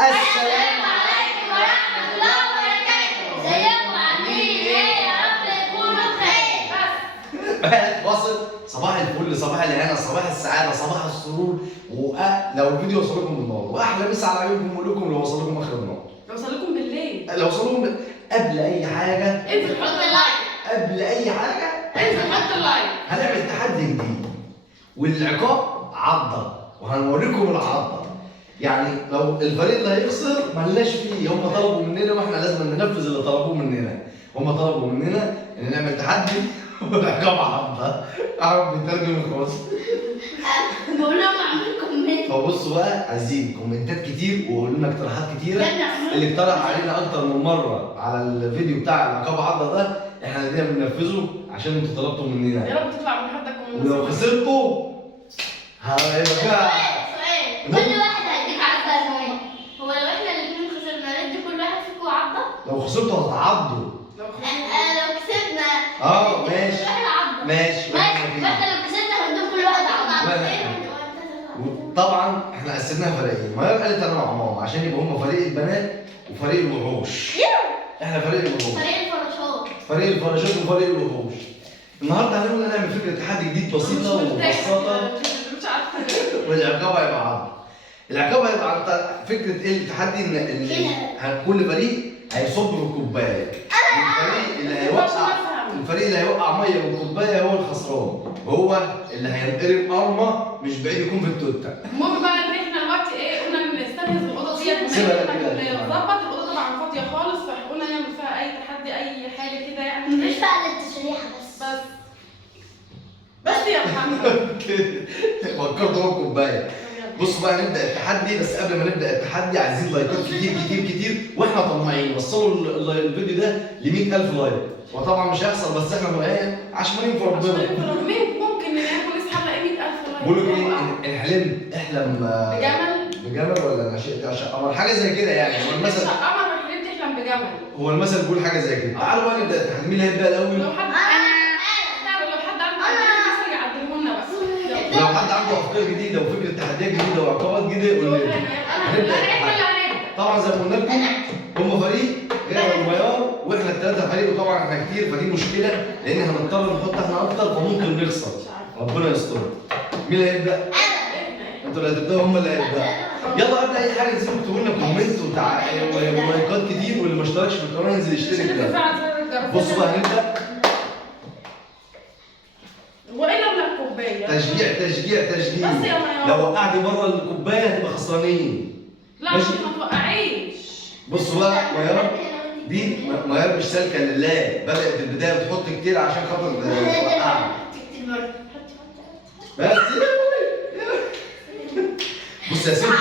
السلام عليكم ورحمة الله وبركاته. ازيكم عاملين ايه؟ يا رب تكونوا بخير. واصل. صباح الفل، صباح الهنا، صباح السعادة، صباح السرور. لو الفيديو وصل لكم بالنهار، واحلى مسا على عيونكم ولكم لو وصل لكم اخر النهار. لو وصل لكم بالليل. لو وصل لكم قبل اي حاجة انزل حط اللايك. قبل اي حاجة انزل حط اللايك. هنعمل تحدي جديد، والعقاب عضة، وهنوريكم العضة. يعني لو الفريق اللي هيخسر ملناش فيه، هم طلبوا مننا واحنا لازم ننفذ اللي طلبوه مننا. هم طلبوا مننا ان نعمل تحدي والعقاب عضة. اعرف بيترجم خلاص. بقول لهم اعمل كومنت. فبصوا بقى، عايزين كومنتات كتير وقولوا لنا اقتراحات كتيره. اللي اقترح علينا اكتر من مره على الفيديو بتاع العقاب عضة ده احنا الاتنين بننفذه عشان انتوا طلبتوا مننا. يا رب تطلع من حدك ولو خسرتوا هيبقى سؤال كل واحد هيديك عضة زمان. هو لو احنا الاثنين خسرنا ندي كل واحد فيكم عضة؟ لو خسرتوا هتعضوا. لو لو كسبنا ماشي كل واحد عضة. ماشي. واحنا لو كسبنا هندي كل واحد عضتين. طبعا احنا قسمناها فريقين، ميار قالت انا مع ماما عشان يبقى هم فريق البنات وفريق الوحوش. احنا فريق الوحوش، فريق الفراشات. فريق الفراشات وفريق الوحوش. النهارده هنعمل فكره تحدي جديد بسيطه ومبسطه، مش عارفه. والعقاب هيبقى عض. العقاب هيبقى عن فكره ايه التحدي؟ ان كل فريق هيصب في الكوبايه. الفريق اللي هيوقع ميه من الكوبايه هو الخسران، وهو اللي هينقلب قرمه مش بعيد يكون في التوته. المهم بقى ان احنا دلوقتي ايه، قلنا نستنزف الاوضه ديت سيبها بما كده. ان نظبط الاوضه طبعا فاضيه خالص، فقلنا نعمل فيها اي تحدي اي حاجه كده يعني. مش فعلا التشريحة بس يا محمد. فكرت هو الكوبايه. بصوا بقى نبدا التحدي، بس قبل ما نبدا التحدي عايزين لايكات كتير كتير كتير، واحنا طماعين وصلوا الفيديو ده ل 100,000 لايك. وطبعا مش هيحصل، بس احنا عشمانين في ربنا. ممكن ناكل نسحب لاقي 100,000 لايك. بقول لك ايه، الحلم احلم بجمل ولا نشأت قمر، حاجه زي كده يعني. هو المثل قمر والحلم تحلم بجمل. هو المثل بيقول حاجه زي كده. تعالوا بقى نبدا التحدي. مين اللي هيبدا الاول؟ لو حد لو حد عنده افكار جديده وفكره تحديات جديده وعقابات جديده يقول لنا. هنبدا طبعا زي ما قلنا لكم، هم فريق غير الميار واحنا الثلاثه فريق، وطبعا احنا كتير، فدي مشكله لان هنضطر نحط احنا اكتر فممكن نخسر. ربنا يستر. مين اللي هيبدا؟ انتوا اللي هتبداوا، هم اللي هيبداوا. يلا قبل اي حاجه لازم تقولوا لنا كومنت ولايكات كتير، واللي ما اشتركش في القناه ينزل يشترك ده. بصوا بقى هنبدا. وايه لو الكوبايه؟ تشجيع تشجيع تشجيع. بس يا ميار لو وقعتي بره الكوبايه هتبقى خسرانين. لا مش ما توقعيش. بصوا بقى ميار، دي ميار مش سالكه لله، بدات البدايه بتحط كتير عشان خاطر توقعها. بس بص يا سيدي،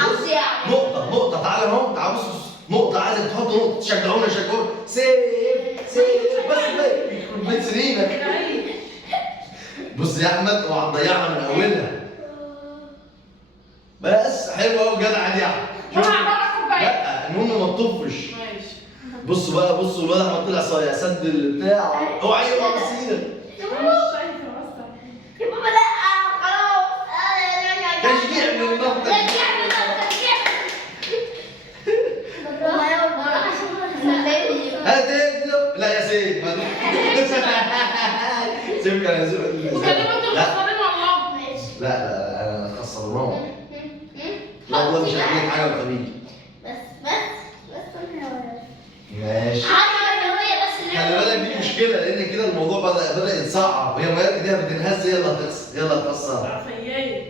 نقطه تعالى اهو، تعالى بص نقطه، عايزك تحط نقطه تشجعونا سيف بس يخرب بيت سنينك. بص يا احمد، اوعى تضيعها من اولها. بس حلوه قوي جدع دي يا احمد. لا المهم ما تطفش. ماشي. بصوا بقى، بصوا الولد احمد طلع صايع، سد البتاع. اوعى يقع بسيرك. انا مش شايفه اصلا. يا بابا لا خلاص. تشجيع من النقطه. لا يا سيف. سيف كان يزوق. وكلموا انتوا مخسرين والله. لا انا خسرناه. لا والله مش هديك حاجه يا حبيبي. بس ماشي. بس خلي بالك دي مشكله، لان كده الموضوع بدا يتصعب. هي ميار ايديها بتنهز، هي اللي هتخسر، هي اللي هتخسر. عفياك.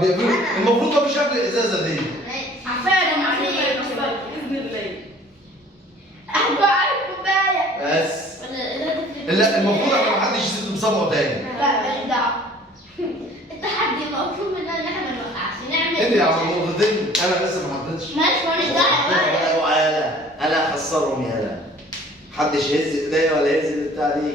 بيقفلوا. المفروض مفيش قبل الازازه دي. عفانا عليك باذن الله. احبها الكوبايه. بس لا المفروض احنا محدش يسد بصبعه تاني. لا ماليش دعوه. التحدي مطلوب مننا ان احنا ما نوقعش، نعمل انت يا عم نقطتين، انا لسه ما حطيتش. ماشي ماليش دعوه. انا هخسرهم يالا. محدش يهز ايديا ولا يهز البتاع دي.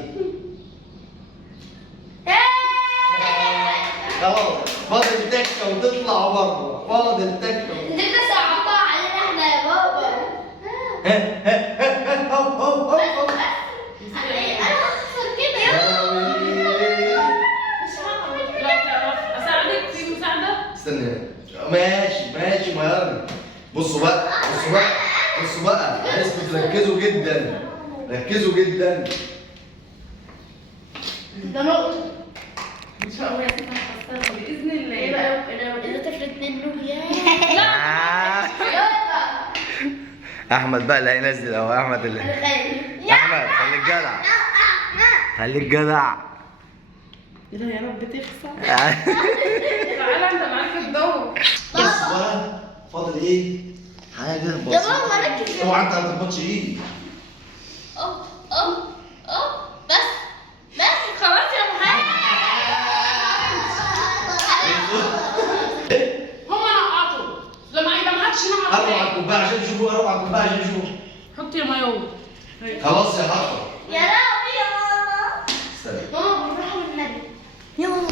خلاص فاضل تكه وتطلع بره، فاضل تكه. انت لسه صعبتها علينا احنا يا بابا. انا هخسر كده. اساعدك في مساعده؟ استنى. ماشي ميار. بصوا بقى بصوا بقى عايزكم تركزوا جدا، ركزوا جدا. ده نقطة. ان شاء الله يا ستي هتخسرها باذن الله. ايه بقى اذا تفلت منه يا احمد بقى اللي هينزل اهو، احمد اللي احمد خليك جدع، خليك جدع. يا رب تخسر. تعالى انت معاك الدور. بص بقى فاضل ايه؟ حاجه بسيطه. يا ماما ركز. اوعى انت ما تخبطش ايدي. بس خلاص يا محمد. هم نقطوا لما يبقى معكش نقط. قرب على الكوبايه عشان تشوفوا، قرب على الكوبايه عشان تشوفوا. حطي يا مايو. خلاص يا حطه. يا لهوي يا ماما. استنى. ماما بالراحه والنبي. يا ماما.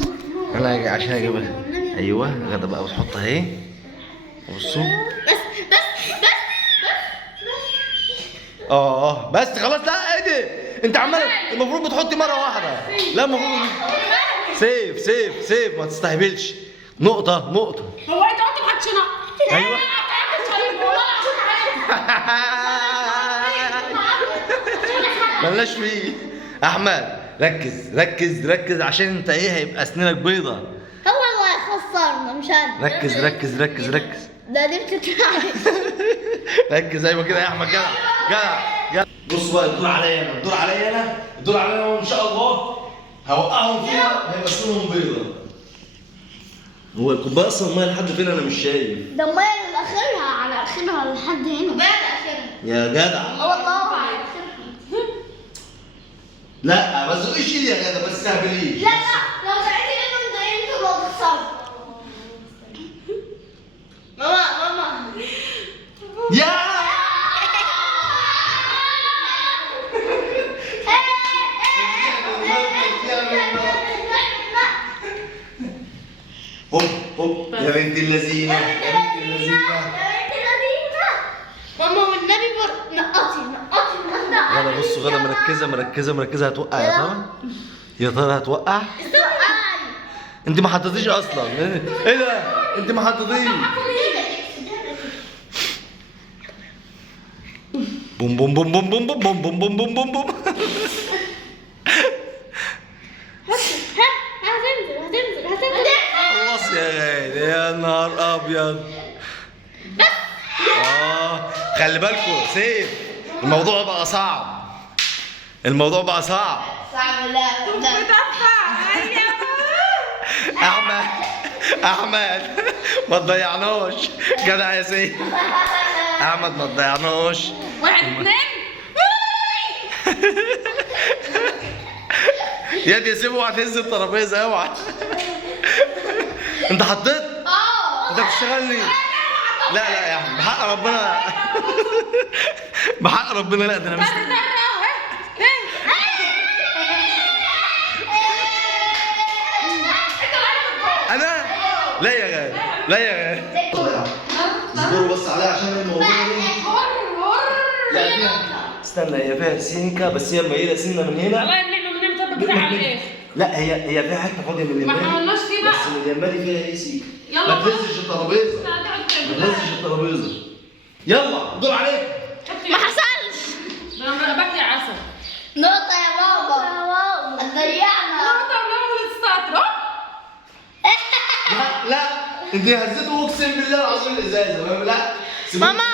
انا هاجي عشان اجيبها. ايوه غدا بقى بتحطها اهي. بصوا. بس بس خلاص. لا ايه ده؟ انت عمال المفروض بتحطي مره واحده. لا المفروض سيف ما تستهبلش. نقطه. هو انت قلت ما حدش نقط. ايوه. ملناش فيه. احمد ركز عشان انت ايه هيبقى اسنانك بيضه. هو اللي هيخسرنا مش انا. ركز. ده دي بتطلع. ركز ايوه كده يا احمد. جدع. بص بقى الدور عليا انا وان شاء الله هوقعهم فيها هيبقى اسنانهم بيضه. هو الكوبايه اصلا الميه لحد فين؟ انا مش شايف. ده الميه من اخرها على اخرها لحد هنا. الميه على اخرها. يا جدع. والله على اخرها. لا ما تزقيش ايدي يا جدع، ما تستهبليش. لا لو ساعدتي منهم زي انتوا لو بتصوروا. ماما يا هوب يا بنت اللذينه. ماما والنبي نقطي. غدا بصوا، غدا مركزه هتوقع يا ترى هتوقع. انت ما حطيتيش اصلا. ايه ده؟ انت ما حطيتيش. بوم بوم بوم بوم بوم بوم بوم بوم بوم بوم بوم. هتنزل. خلاص يا غالي، يا نهار ابيض. خلي بالكوا سيف، الموضوع بقى صعب. صعب. لا احمد ما تضيعناش. جدع يا سيف. احمد ما تضيعناش. 1 2. يا سيف اوعى تهز الترابيزه، اوعى. انت حطيت؟ انت بتشتغلني. لا يا احمد بحق ربنا. لا ده انا انا لا يا غالي. اصبروا بس عليها عشان الموضوع ده. استنى، هي فيها سينكه بس هي مايله سنه من هنا. والله النعمه من المطبخ بتاع على الاخر. لا هي فيها حته فاضيه من ما اليمين. احنا قلناش فيه بقى. بس من اليمين فيها ايه سيكه. يلا ما تهزش الترابيزه. يلا الدور عليك. ما حصلش. ده انا باكل عسل. نقطة يا بابا. ضيعنا. نقطة من اول السطر. لا انت هزيته اقسم بالله العظيم الازازه. لا ماما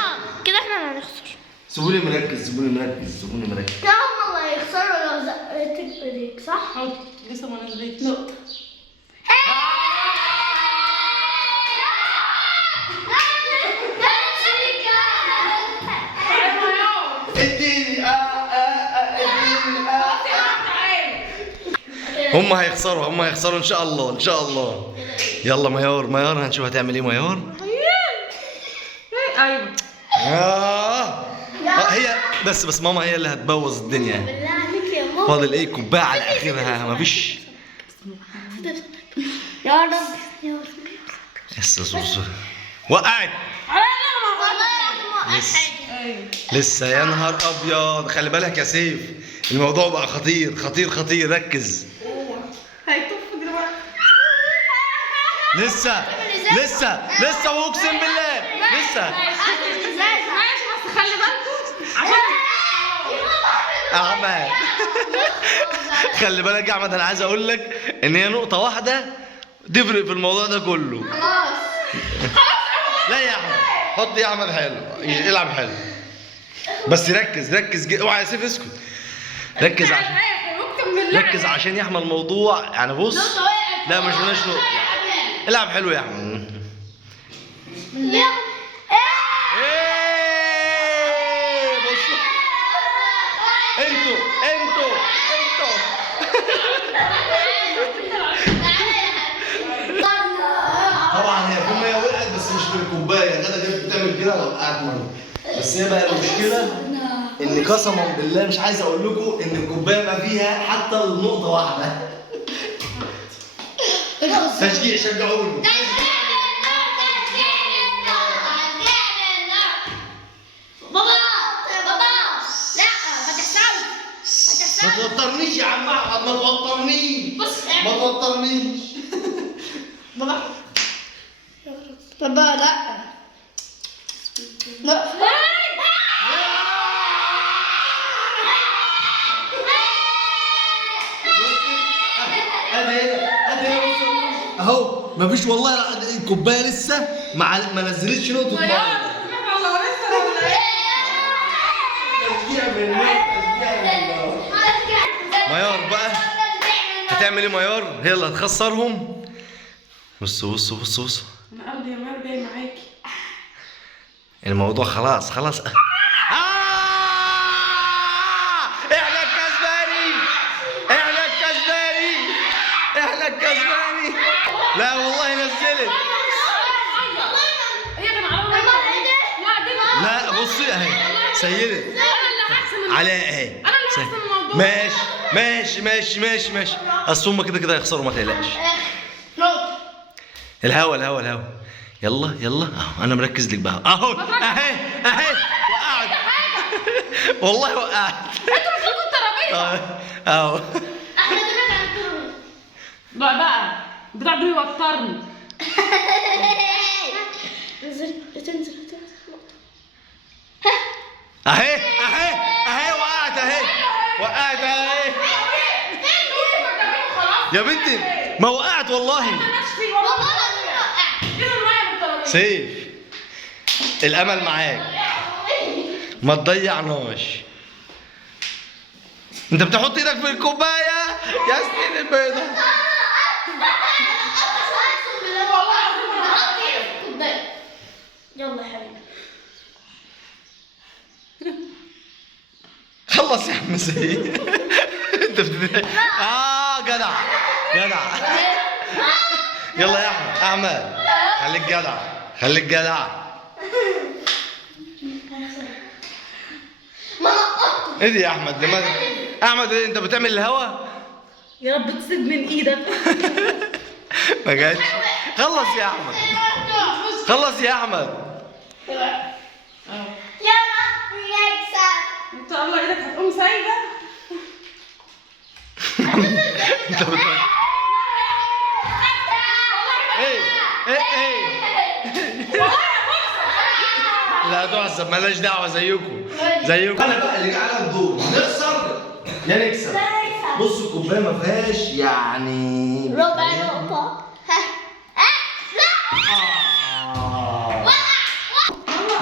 كده احنا اللي هنخسر. سيبوني مركز. لا هم اللي هيخسروا لو زقتك بايديك صح؟ حط لسه ما نزلتش. نقطة. هم هيخسروا ان شاء الله. يلا ميار هنشوف هتعمل ايه ميار. ايوه. هي بس ماما هي اللي هتبوظ الدنيا. بالله عليك يا ماما. فاضل ايه كوبايه على اخرها مفيش. يا رب. لسه زوزو وقعت. لسه يا نهار ابيض. خلي بالك يا سيف، الموضوع بقى خطير. ركز. هيطف دلوقتي. لسه واقسم بالله لسه. احمد خلي بالك يا احمد، انا عايز اقول لك ان هي نقطه واحده تفرق في الموضوع ده كله. خلاص. لا يا احمد، حط يا احمد حلو، العب حلو، بس ركز اوعى يا سيف اسكت. ركز عشان ركز عشان يا احمد الموضوع يعني بص. لا مش نقطه، العب حلو يا احمد. ايه بصوا انتوا طبعا هي فمية وقعت بس مش من الكوبايه، غدا كانت بتعمل كده وقعت ميه. بس هي بقى المشكله ان قسما بالله مش عايز اقول لكم ان الكوبايه ما فيها حتى النقطه واحده. تشجيع، شجعوني. ما توترنيش يا عم احمد، ما توترنيش، ما توترنيش. بابا لا اهو مفيش والله الكوبايه لسه ما نزلتش نقطه ميه. ميار بقى هتعمل ايه ميار؟ هي اللي هتخسرهم. بصوا انا قلبي يا مار جاي معاكي. الموضوع خلاص احنا الكسبانين. لا والله نزلت. لا بصي اهي سيدت علاء اهي. انا اللي هحسن الموضوع. ماشي اصل هم كده هيخسروا ما تقلقش. الهوا يلا اهو انا مركز لك بقى اهو اهي وقعت والله وقعت. انتوا بتحطوا الترابيزه اهو. احنا دلوقتي عن الطرق. بقى البتاع ده يوترني. تنزل اهي وقعت اهي يا بنتي، ما وقعت والله. سيف الامل معاك، ما تضيعناش. انت بتحط ايدك في الكوبايه يا سنين البيضه. يلا يا حبيبي خلص يا عم سيف. انت جدع يلا يا احمد خليك جدع. ايه دي يا احمد؟ لماذا احمد انت بتعمل الهوا؟ يا رب تصيب من ايدك. ما جاتش. خلص يا احمد. يا رب نكسب. ان شاء الله ايدك هتقوم سايبه. انت بتقول ايه لا تحسب، مالهاش دعوه زيكم. انا بقى اللي على الدور، نخسر يا نكسب. بصوا الكوبايه ما فيهاش يعني ربع نقطة.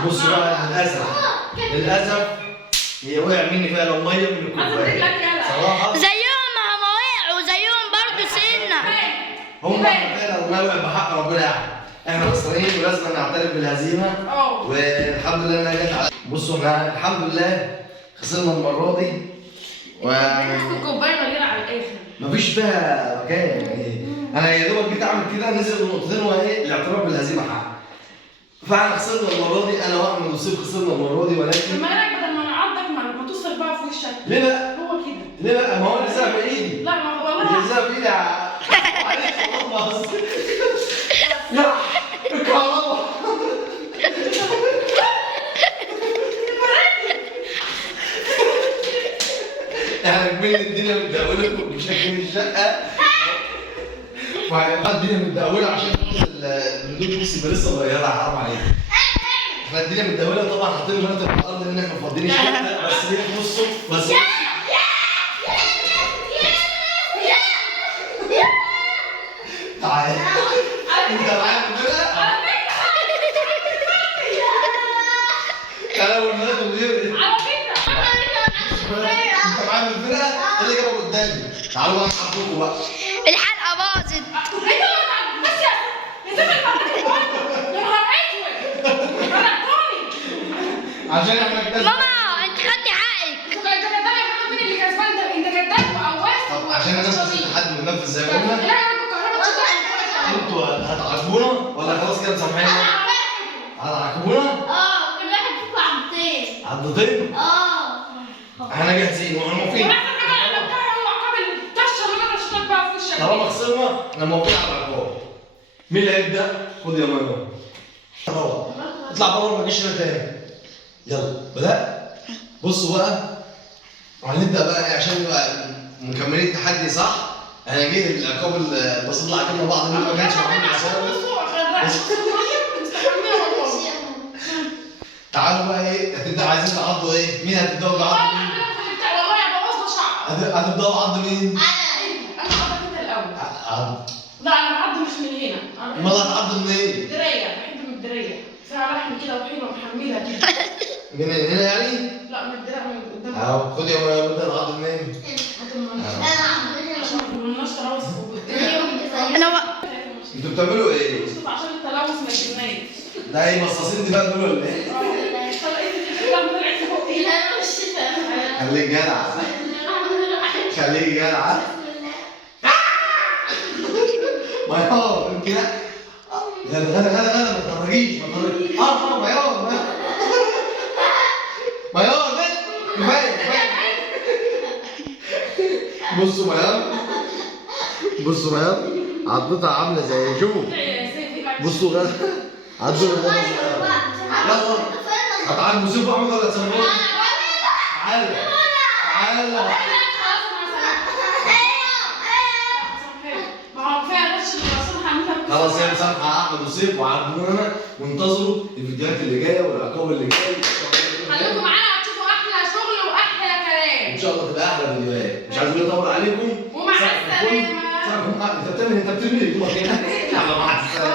بصوا بقى للاسف هي وقع مني فيها لو ميه من الكوبايه صراحه. زيهم ما هم وقعوا زيهم برضه سنة. هم فعلا ما وقع بحق ربنا يعني. احنا خسرانين ولازم نعترف بالهزيمه. والحمد لله انها جت على. بصوا احنا الحمد لله خسرنا المره دي. الكوبايه مليانه على الاخر. مفيش فيها مكان يعني. انا يا دوبك جيت اعمل كده نزل نقطتين وايه الاعتراف بالهزيمه حق. فاحنا خسرنا المره دي، انا واحمد وسيف خسرنا المره دي، ولكن ما انا بدل ما نعضك ما تصل بقى في وشك. ليه بقى؟ هو كده. ليه بقى؟ ما هو اللي ساب في ايدي. لا ما هو والله اللي ساب في ايدي خلاص. لا الكهرباء. احنا كملنا الدنيا متداوله بشكل الشقه. الدنيا متداوله عشان الهدوم لسه صغيره حرام عليك. احنا الدنيا متداوله طبعا، حاطين مرتب في الارض لان احنا فاضيين الشقه، بس هي في نصه بس انا والبنات والمدير على فكره انت معايا في الفرقه اللي جابك قدامي. تعالوا بقى نحبكم بقى. الحلقة باظت. انت بس يا زلمه يا نهار اسود فرقتوني. عشان احنا كده. ماما انت خدتي حقك. انت كداب يا محمد، مين اللي كسبان ده؟ انت كداب وقواس. طب عشان الناس بس التحدي وننفذ زي ما لا قلنا. انا كهرباء تشتغل. انتوا هتعاقبونا ولا خلاص كده مسامحيننا؟ هتعاقبونا؟ كل واحد فيكم عبدتين. عضتين؟ احنا جاهزين واحنا موافقين. واحسن حاجه انا عملتها هو عقاب الطشه اللي انا رشيتك بقى في وشك. طالما خسرنا احنا موافقين على العقاب. مين اللي هيبدا؟ خد يا ماما. اطلع بره ما تجيش هنا تاني. يلا بدأ. بصوا بقى وهنبدا بقى عشان نبقى مكملين التحدي صح؟ انا جه العقاب البسيط اللي عاقبنا بعض منه ما كانش معمول حسابه. تعالوا بقى ايه هتبدا عايزين تعضوا ايه؟ مين هتبداوا بعض مين؟ والله يا بوظنا شعر. هتبداوا بعض مين؟ انا عضك انت الاول. عض. لا انا بعض مش من هنا. امال هتعضوا منين؟ الدريه، بحب من الدريه فيها لحم كده وحلوه محمله كده. من هنا يعني؟ لا من الدريه من قدام. اهو خد يا ماما بدأ نعض منين؟ انتوا بتعملوا ايه؟ عشان التلوث ما يجيبناش. ده ايه مصاصين دي بقى دول ولا ايه؟ خليك جدع خليك جدع ميار كده غدا غدا غدا غدا ما تخرجيش ما تخرجيش ميار ميار كفايه كفايه بصوا ميار عضتها عامله زي شوف بصوا غدا عضوا غدا يلا هتعالوا سيبوا احمد ولا تسمعوه؟ تعالى تعالى خلاص يا مسامحه احمد وسيف وعبدونا وانتظروا الفيديوهات اللي جايه والعقاب اللي جاي. خليكم معانا هتشوفوا احلى شغل واحلى كلام. ان شاء الله تبقى احلى فيديوهات. مش عايزين نطول عليكم. ومع السلامه. انت بترمي هدومك هنا. يلا مع السلامه.